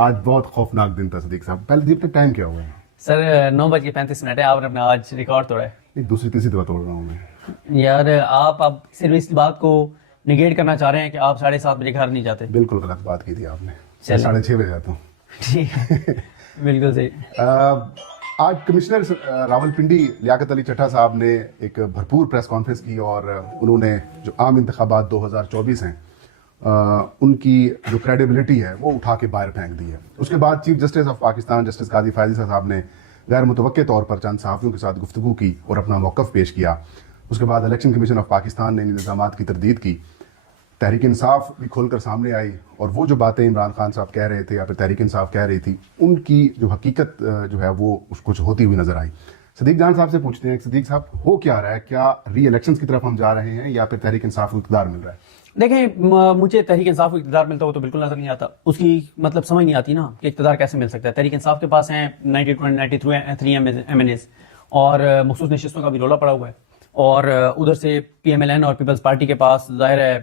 آج بہت خوفناک دن تھا صدیق صاحب. پہلے دن ٹائم کیا ہوا ہے سر 9:35 ہے. آپ نے اپنا آج ریکارڈ توڑا ہے. نہیں, دوسری تیسری دفعہ توڑ رہا ہوں میں یار آپ اب صرف اس بات کو نگیٹ کرنا چاہ رہے ہیں کہ آپ 7:30 بجے گھر نہیں جاتے. بالکل غلط بات کی تھی آپ نے. 6:30 بجے جاتا ہوں. ٹھیک, بالکل صحیح. آج کمشنر راولپنڈی لیاقت علی چٹھا صاحب نے ایک بھرپور پریس کانفرنس کی اور انہوں نے جو عام انتخابات 2024 ہیں ان کی جو کریڈیبلٹی ہے وہ اٹھا کے باہر پھینک دی ہے. اس کے بعد chief justice of Pakistan justice قاضی فائز صاحب نے غیر متوقع طور پر چند صحافیوں کے ساتھ گفتگو کی اور اپنا موقف پیش کیا. اس کے بعد الیکشن کمیشن آف پاکستان نے ان الزامات کی تردید کی. تحریک انصاف بھی کھول کر سامنے آئی اور وہ جو باتیں عمران خان صاحب کہہ رہے تھے یا پھر تحریک انصاف کہہ رہی تھی ان کی جو حقیقت جو ہے وہ کچھ ہوتی ہوئی نظر آئی. صدیق جان صاحب سے پوچھتے ہیں, صدیق صاحب ہو کیا رہا ہے؟ کیا ری الیکشنز کی طرف ہم جا رہے ہیں یا پھر تحریک انصاف کو اقتدار مل رہا ہے؟ دیکھیں, مجھے تحریک انصاف کو اقتدار ملتا ہو تو بالکل نظر نہیں آتا. اس کی مطلب سمجھ نہیں آتی نا کہ اقتدار کیسے مل سکتا ہے. تحریک انصاف کے پاس ہیں 93 ایم این ایز اور مخصوص نشستوں کا بھی رولا پڑا ہوا ہے, اور ادھر سے پی ایم ایل این اور پیپلز پارٹی کے پاس ظاہر ہے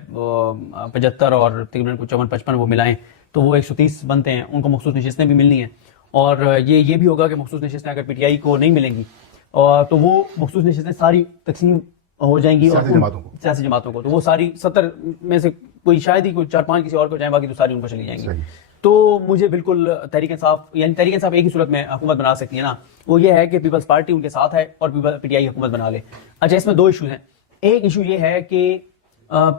75 اور تقریباً 54-55 وہ ملائیں تو وہ 130 بنتے ہیں. ان کو مخصوص نشستیں بھی ملنی ہیں, اور یہ بھی ہوگا کہ مخصوص نشستیں اگر پی ٹی آئی کو نہیں ملیں گی تو وہ مخصوص نشستیں ساری تقسیم ہو جائیں گی سیاسی جماعتوں کو. تو وہ ساری 70 میں سے کوئی شاید ہی کوئی 4-5 کسی اور کو جائیں, باقی تو ساری ان کو چلی جائیں گی. تو مجھے بالکل تحریک انصاف یعنی تحریک انصاف ایک ہی صورت میں حکومت بنا سکتی ہے نا, وہ یہ ہے کہ پیپلز پارٹی ان کے ساتھ ہے اور پی ٹی آئی حکومت بنا لے. اچھا, اس میں 2 ایشوز ہیں. ایک ایشو یہ ہے کہ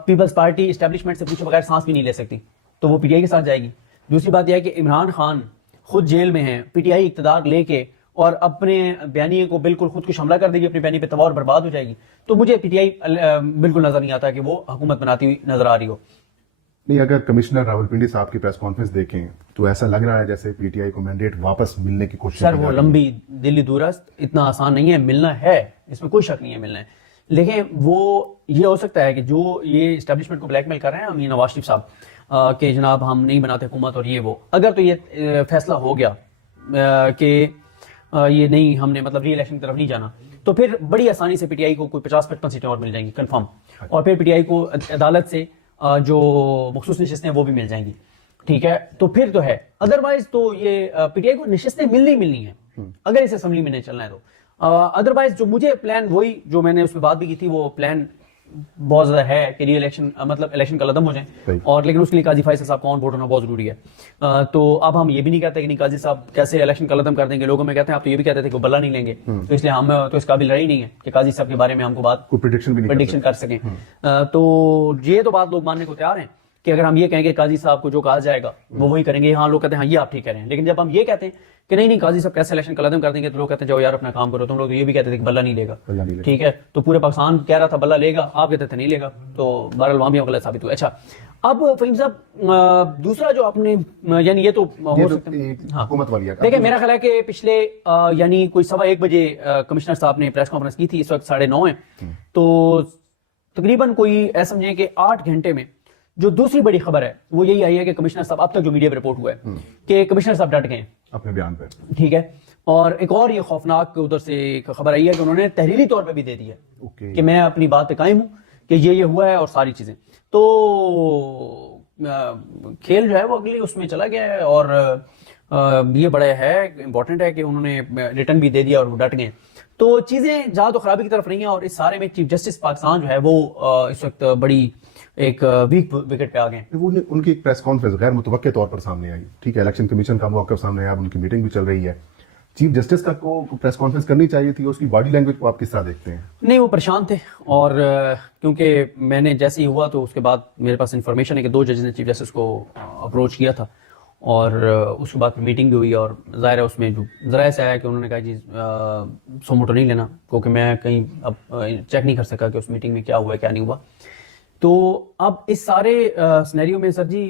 پیپلز پارٹی اسٹیبلشمنٹ سے پوچھے بغیر سانس بھی نہیں لے سکتی, تو وہ پی ٹی آئی کے ساتھ جائے گی. دوسری بات یہ ہے کہ عمران خان خود جیل میں ہیں, پی ٹی آئی اقتدار لے کے اور اپنے بیانیے کو بالکل خود کش حملہ کر دے گی, اپنے بیانیے پہ تباہ اور برباد ہو جائے گی. تو مجھے پی ٹی آئی بالکل نظر نہیں آتا کہ وہ حکومت بناتی ہوئی نظر آ رہی ہو. نہیں, اگر کمشنر راولپنڈی صاحب کی پریس کانفرنس دیکھیں تو ایسا لگ رہا ہے جیسے پی ٹی آئی کو مینڈیٹ واپس ملنے کی کوشش. سر وہ لمبی دلی دورست اتنا آسان نہیں ہے, ملنا ہے, اس میں کوئی شک نہیں ہے ملنا ہے. لیکن وہ یہ ہو سکتا ہے کہ جو یہ اسٹیبلشمنٹ کو بلیک میل کر رہے ہیں امین نواز شریف صاحب کہ جناب ہم نہیں بناتے حکومت اور یہ وہ, اگر تو یہ فیصلہ ہو گیا کہ یہ نہیں ہم نے مطلب ری الیکشن کی طرف نہیں جانا, تو پھر بڑی آسانی سے پی ٹی آئی کو کوئی 50-55 سیٹیں اور مل جائیں گی کنفرم, اور پھر پی ٹی آئی کو عدالت سے جو مخصوص نشستیں وہ بھی مل جائیں گی. ٹھیک ہے, تو پھر تو ہے. ادروائز تو یہ پی ٹی آئی کو نشستیں ملنی ہیں اگر اس اسمبلی میں نہیں چلنا ہے تو. ادروائز جو مجھے پلان وہی جو میں نے اس پہ بات بھی کی تھی, وہ پلان بہت زیادہ ہے کہ ری الیکشن مطلب الیکشن کا لدم ہو جائیں, اور لیکن اس کے لیے قاضی فائز صاحب کا آن بورڈ ہونا بہت ضروری ہے. تو اب ہم یہ بھی نہیں کہتے کہ نہیں قاضی صاحب کیسے الیکشن کا لدم کر دیں گے. لوگوں میں کہتے ہیں آپ تو یہ بھی کہتے تھے کہ بلا نہیں لیں گے, تو اس لیے ہم تو اس قابل رہی نہیں ہے کہ قاضی صاحب کے بارے میں ہم کو بات پریڈکشن کر سکیں. تو یہ تو بات لوگ ماننے کو تیار ہیں کہ اگر ہم یہ کہیں گے قاضی صاحب کو جو کہا جائے گا وہ وہی کریں گے. ہاں لوگ کہتے ہیں ہاں یہ آپ ٹھیک کہہ رہے ہیں, لیکن جب ہم یہ کہتے ہیں کہ نہیں قاضی صاحب کیسے الیکشن کا لدم کر دیں گے, تو لوگ کہتے ہیں جاؤ یار اپنا کام کرو. تم لوگ تو یہ بھی کہتے تھے کہ بلا نہیں لے گا. ٹھیک ہے, تو پورے پاکستان کہہ رہا تھا بلا لے گا, آپ کہتے تھے نہیں لے گا, تو بہرحال وہاں بھی غلط ثابت ہوا. اچھا, اب فہیم صاحب دوسرا جو آپ نے یعنی یہ تو ہو سکتا ہے حکومت والی. دیکھیں میرا خیال ہے کہ پچھلے یعنی کوئی 1:15 بجے کمشنر صاحب نے پریس کانفرنس کی تھی, اس وقت 9:30 ہیں, تو تقریباً کوئی ایسا سمجھیں کہ 8 گھنٹے میں جو دوسری بڑی خبر ہے وہ یہی آئی ہے کہ کمشنر صاحب اب تک جو میڈیا پہ رپورٹ ہوا ہے کہ کمشنر صاحب ڈٹ گئے اپنے بیان پہ. ٹھیک ہے, اور ایک اور یہ خوفناک ادھر سے ایک خبر آئی ہے کہ انہوں نے تحریری طور پہ بھی دے دی ہے کہ میں اپنی بات پہ قائم ہوں کہ یہ ہوا ہے اور ساری چیزیں. تو کھیل جو ہے وہ اگلی اس میں چلا گیا ہے, اور یہ بڑا ہے امپورٹنٹ ہے کہ انہوں نے ریٹرن بھی دے دیا اور وہ ڈٹ گئے. تو چیزیں جہاں تو خرابی کی طرف نہیں ہیں, اور اس سارے میں چیف جسٹس پاکستان جو ہے وہ اس وقت بڑی ایک ویک وکٹ پہ آ گئے. ان کی ایک پریس کانفرنس غیر متوقع طور پر سامنے آئی. ٹھیک ہے, الیکشن کمیشن کا موقف سامنے آیا, ان کی میٹنگ بھی چل رہی ہے. چیف جسٹس کا کو پریس کانفرنس کرنی چاہیے تھی, اس کی باڈی لینگویج کو آپ کس طرح دیکھتے ہیں؟ نہیں, وہ پریشان تھے, اور کیونکہ میں نے جیسے ہی ہوا تو اس کے بعد میرے پاس انفارمیشن ہے کہ 2 ججز نے چیف جسٹس کو اپروچ کیا تھا, اور اس کے بعد میٹنگ بھی ہوئی, اور ظاہر ہے اس میں جو ذرائع سے آیا کہ انہوں نے کہا جی سو موٹو نہیں لینا, کیونکہ میں کہیں اب چیک نہیں کر سکا کہ اس میٹنگ میں کیا ہوا ہے کیا نہیں ہوا. تو اب اس سارے سینیریو میں سر جی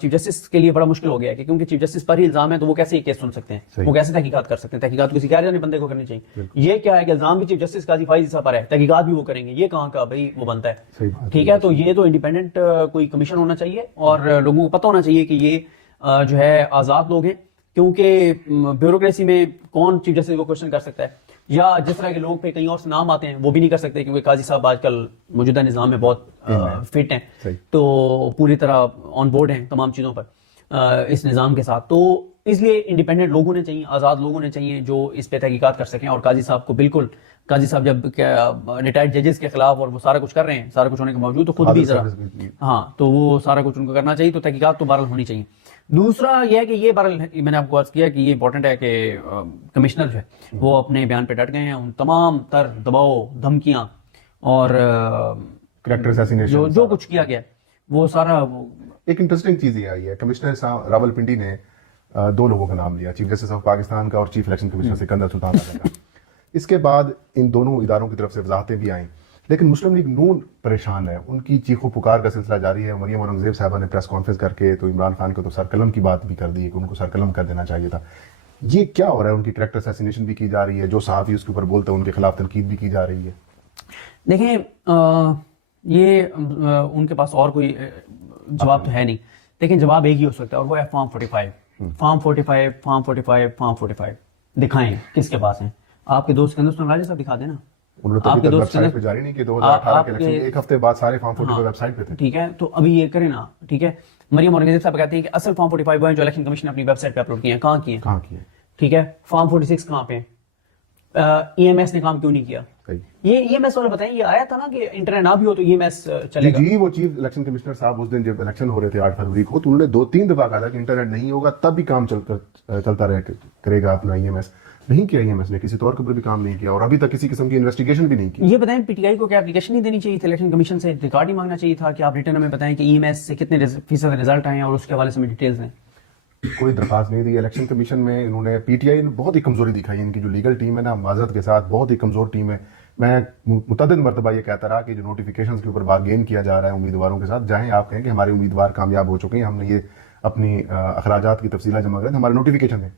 چیف جسٹس کے لیے بڑا مشکل ہو گیا ہے, کیونکہ چیف جسٹس پر ہی الزام ہے, تو وہ کیسے یہ کیس سن سکتے ہیں, وہ کیسے تحقیقات کر سکتے ہیں. تحقیقات کسی غیر جانے بندے کو کرنی چاہیے. یہ کیا ہے کہ الزام بھی چیف جسٹس قاضی فائز صاحب پر ہے, تحقیقات بھی وہ کریں گے, یہ کہاں کا بھائی وہ بنتا ہے. ٹھیک ہے, تو یہ تو انڈیپینڈنٹ کوئی کمیشن ہونا چاہیے, اور لوگوں کو پتہ ہونا چاہیے کہ یہ جو ہے آزاد لوگ ہیں, کیونکہ بیوروکریسی میں کون چیف جسٹس کو کوشچن کر سکتا ہے, یا جس طرح کے لوگ پہ کہیں اور سے نام آتے ہیں وہ بھی نہیں کر سکتے, کیونکہ قاضی صاحب آج کل موجودہ نظام میں بہت فٹ ہیں, تو پوری طرح آن بورڈ ہیں تمام چیزوں پر اس نظام کے ساتھ. تو اس لیے انڈیپینڈنٹ لوگ ہونے چاہیے, آزاد لوگ ہونے چاہیے جو اس پہ تحقیقات کر سکیں. اور قاضی صاحب کو بالکل, قاضی صاحب جب ریٹائرڈ ججز کے خلاف اور وہ سارا کچھ کر رہے ہیں, سارا کچھ ہونے کے باوجود, تو خود بھی ذرا ہاں, تو وہ سارا کچھ ان کو کرنا چاہیے. تو تحقیقات تو بہرحال ہونی چاہیے. دوسرا یہ ہے کہ یہ بہرحال میں نے آپ کو عرض کیا کہ یہ امپورٹنٹ ہے کہ کمشنر جو ہے وہ اپنے بیان پہ ڈٹ گئے ہیں. ان تمام تر دباؤ, دھمکیاں اور کریکٹر اسیسینیشن جو کچھ کیا گیا وہ سارا. ایک انٹرسٹنگ چیز یہ آئی ہے, کمشنر صاحب راول پنڈی نے 2 لوگوں کا نام لیا, چیف جسٹس آف پاکستان کا اور چیف الیکشن کمشنر سکندر سلطان کا. اس کے بعد ان دونوں اداروں کی طرف سے وضاحتیں بھی آئیں, لیکن مسلم لیگ نون پریشان ہے. ان کی چیخ و پکار کا سلسلہ جاری ہے. مریم اورنگزیب صاحبہ نے پریس کانفرنس کر کے تو عمران خان کو تو سرقلم کی بات بھی کر دی کہ ان کو سرقلم کر دینا چاہیے تھا. یہ کیا ہو رہا ہے؟ ان کی کریکٹر اسیسینیشن بھی کی جا رہی ہے, جو صحافی اس کے اوپر بولتے ہیں ان کے خلاف تنقید بھی کی جا رہی ہے. دیکھیں یہ ان کے پاس اور کوئی جواب تو ہے نہیں. دیکھیں جواب ایک ہی ہو سکتا ہے, اور وہ ہے فارم 45. فارم 45 فارم 45 فارم 45 دکھائیں کس کے پاس ہیں. آپ کے دوست سکندر سلطان راجہ صاحب دکھا دینا. انہوں نے تو ویب سائٹ پہ جاری نہیں کہ 2018 کے الیکشن ایک ہفتے بعد سارے فارم 45 ویب سائٹ پہ تھے. ٹھیک ہے, تو ابھی یہ کریں نا. ٹھیک ہے, مریم اورنگزیب صاحب کہتے ہیں کہ اصل فارم 45 وہ ہیں جو الیکشن کمیشن نے اپنی ویب سائٹ پہ اپلوڈ کیے ہیں. کہاں کیے؟ ٹھیک ہے, فارم 46 کہاں پہ؟ ای ایم ایس نے کام کیوں نہیں کیا؟ یہ ای ایم ایس والے بتائیں, یہ آیا تھا نا کہ انٹرنیٹ نہ بھی ہو تو ای ایم ایس چلے گا. جی, وہ چیف الیکشن کمشنر صاحب اس دن جب الیکشن ہو رہے تھے 8 فروری کو, تو انہوں نے 2-3 دفعہ کہا تھا کہ انٹرنیٹ نہیں ہوگا تب بھی کام چلتا رہے کرے گا اپنا ای ایم ایس. نہیں کیا ای ایم ایس نے, کسی طور کے اوپر بھی کام نہیں کیا, اور ابھی تک کسی قسم کی انویسٹیگیشن بھی نہیں کی. یہ بتائیں پی ٹی آئی کو کیا اپلیکیشن نہیں دینی چاہیے تھی الیکشن کمیشن سے؟ ریکارڈ ہی مانگنا چاہیے تھا کہ آپ ریٹرن میں بتائیں کہ ای ایم ایس سے کتنے فیصد رزلٹ آئے ہیں اور اس کے حوالے سے میں ڈیٹیلز دیں. کوئی درخواست نہیں دی الیکشن کمیشن میں. انہوں نے پی ٹی آئی نے بہت ہی کمزوری دکھائی. ان کی جو لیگل ٹیم ہے نا, معذرت کے ساتھ بہت ہی کمزور ٹیم ہے. میں متعدد مرتبہ یہ کہتا رہا کہ جو نوٹیفیکیشنز کے اوپر بارگین کیا جا رہا ہے امیدواروں کے ساتھ, جائیں آپ کہیں کہ ہمارے امیدوار کامیاب ہو چکے ہیں, ہم نے یہ اپنی اخراجات کی تفصیلات جمع کریں, ہمارے نوٹیفیکیشن ہے.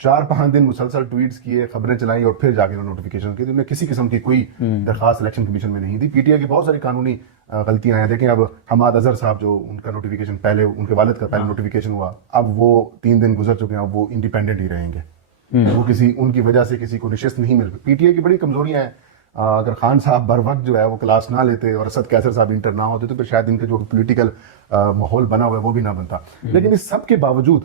4-5 دن مسلسل ٹویٹس کیے, خبریں چلائیں, اور پھر جا کے نوٹیفیکیشن کی. انہوں نے کسی قسم کی کوئی درخواست الیکشن کمیشن میں نہیں دی. پی ٹی آئی کی بہت ساری قانونی غلطیاں ہیں. دیکھیں اب حماد اظہر صاحب جو ان کا نوٹیفیکیشن پہلے, ان کے والد کا پہلے نوٹیفیکیشن ہوا, اب وہ 3 دن گزر چکے ہیں, اب وہ انڈیپینڈنٹ ہی رہیں گے. وہ کسی ان کی وجہ سے کسی کو نشست نہیں مل. پی ٹی آئی کی بڑی کمزوریاں ہیں. اگر خان صاحب بر وقت جو ہے وہ کلاس نہ لیتے اور اسد کیسر صاحب انٹر نہ ہوتے تو پھر شاید ان کا جو پولیٹیکل ماحول بنا ہوا ہے وہ بھی نہ بنتا. لیکن اس سب کے باوجود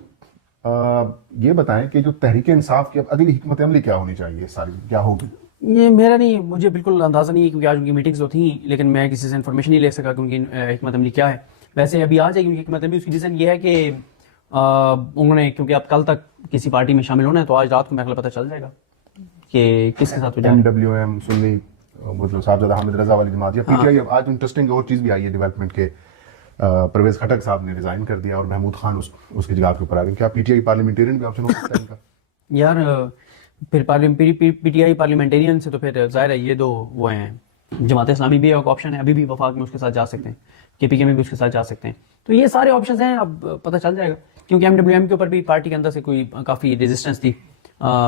یہ بتائیں کہ جو تحریک انصاف کی اب اگلی حکمت عملی کیا ہونی چاہیے, ساری کیا ہوگی؟ یہ میرا نہیں, مجھے بالکل اندازہ نہیں ہے کیونکہ آج ان کی میٹنگز ہوتی ہیں, لیکن میں کسی سے انفارمیشن نہیں لے سکا کہ ان کی حکمت عملی کیا ہے. ویسے ابھی آ جائے گی ان کی حکمت عملی. اس کی ریزن یہ ہے کہ انہوں نے, کیونکہ اب کل تک کسی پارٹی میں شامل ہونا ہے, تو آج رات کو میرے کو پتہ چل جائے گا کہ کس کے ساتھ MWM سنی مطلب صاحبزادہ حامد رضا والی جماعت یا پی ٹی آئی. آج انٹرسٹنگ اور چیز بھی آئی ہے ڈیولپمنٹ کے, پرویز خٹک صاحب نے ریزائن کر دیا اور محمود خان اس کی جگہ کے اوپر آ گئے. کیا پی ٹی آئی پارلیمنٹیرین بھی آپشن ہو سکتا ہے ان کا؟ یار پھر پی ٹی آئی پارلیمنٹیرین سے تو پھر ظاہر ہے یہ دو وہ ہیں. جماعت اسلامی بھی ایک آپشن ہے, ابھی بھی وفاق میں اس کے ساتھ جا سکتے ہیں, کے پی کے میں بھی اس کے ساتھ جا سکتے ہیں. تو یہ سارے آپشنز ہیں, اب پتہ چل جائے گا. کیونکہ MWM کے اوپر بھی پارٹی کے اندر سے کوئی کافی ریزسٹنس تھی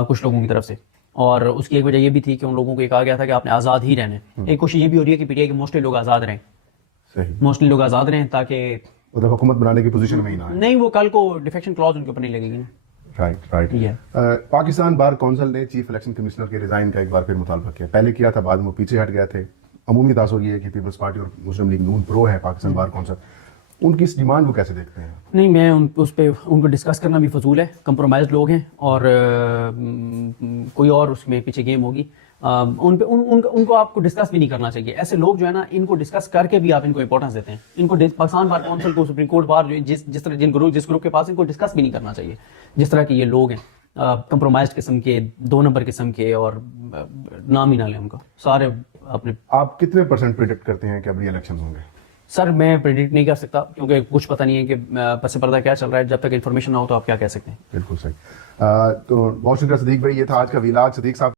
کچھ لوگوں کی طرف سے, اور اس کی ایک وجہ یہ بھی تھی کہ ان لوگوں کو یہ کہا گیا تھا کہ آپ نے آزاد ہی رہنا ہے. ایک کوشش یہ بھی ہو رہی ہے کہ پی ٹی آئی کے موسٹلی لوگ آزاد رہیں, موسٹلی لوگ آزاد رہیں تاکہ مطلب حکومت بنانے کی پوزیشن میں ہی نہ آئے. نہیں, وہ کل کو ڈیفیکشن کلاز ان کے اوپر نہیں لگے گی. رائٹ. پاکستان بار کونسل نے چیف الیکشن کمشنر کے ریزائن کا ایک بار پھر مطالبہ کیا. پہلے کیا تھا, بعد میں وہ پیچھے ہٹ گئے تھے. عمومی تاثر یہ ہے کہ پیپلز پارٹی اور مسلم لیگ نون پرو ہے پاکستان بار کونسل. ان کی اس ڈیمانڈ کو کیسے دیکھتے ہیں؟ نہیں, میں اس پہ ان کو ڈسکس کرنا بھی فضول ہے. کمپرومائز لوگ ہیں اور کوئی اور اس میں پیچھے گیم ہوگی. ان کو آپ کو ڈسکس بھی نہیں کرنا چاہیے. ایسے لوگ جو ہے نا, ان کو ڈسکس کر کے بھی آپ ان کو امپورٹنس دیتے ہیں. ان کو پاکستان بار کونسل کو, سپریم کورٹ بار, جس طرح جس گروپ کے پاس, ان کو ڈسکس بھی نہیں کرنا چاہیے. جس طرح کے یہ لوگ ہیں کمپرومائزڈ قسم کے, 2 نمبر قسم کے, اور نام ہی نہ لیں ان کا سارے اپنے. آپ کتنے % پریڈکٹ کرتے ہیں کہ ابھی الیکشن ہوں گے؟ سر میں پریڈکٹ نہیں کر سکتا کیونکہ کچھ پتہ نہیں ہے کہ پس پردہ کیا چل رہا ہے. جب تک انفارمیشن نہ ہو تو آپ کیا کہہ سکتے ہیں. بالکل صحیح. تو بہت شکریہ صدیق بھائی. یہ تھا آج کا ویلاگ. صدیق صاحب